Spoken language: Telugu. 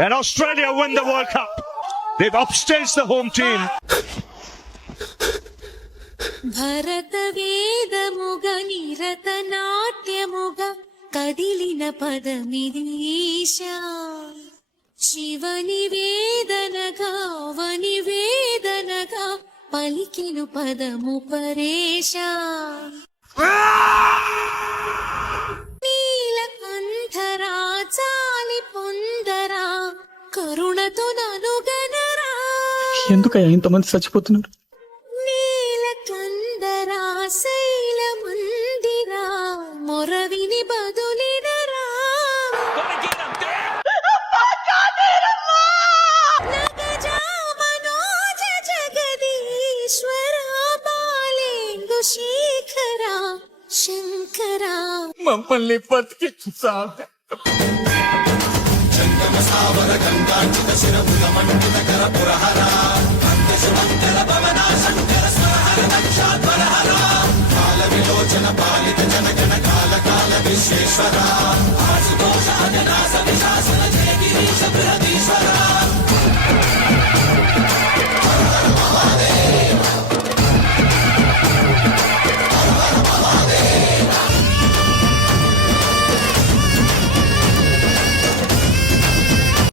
and Australia win the World Cup. They've upstaged the home team. భరత వేదముగ నిరత నాట్యముగ కదిలిన పదమిదీశా శివని వేదనగా వని వేదనగా పలికిను పదము పరేశా నీలకంఠరా చాలి పొందరా కరుణతో ననుగనరా. ఎందుకయ్యా ఇంతమంది చచ్చిపోతున్నారు? నీలకందరా శైల మందిరా మొరవిని బదులినరా. నగజా మనోజ జగదీశ్వర బాలేందు శేఖర శంకర మమ్మల్ని బతికించా. విశ్వేశ్వర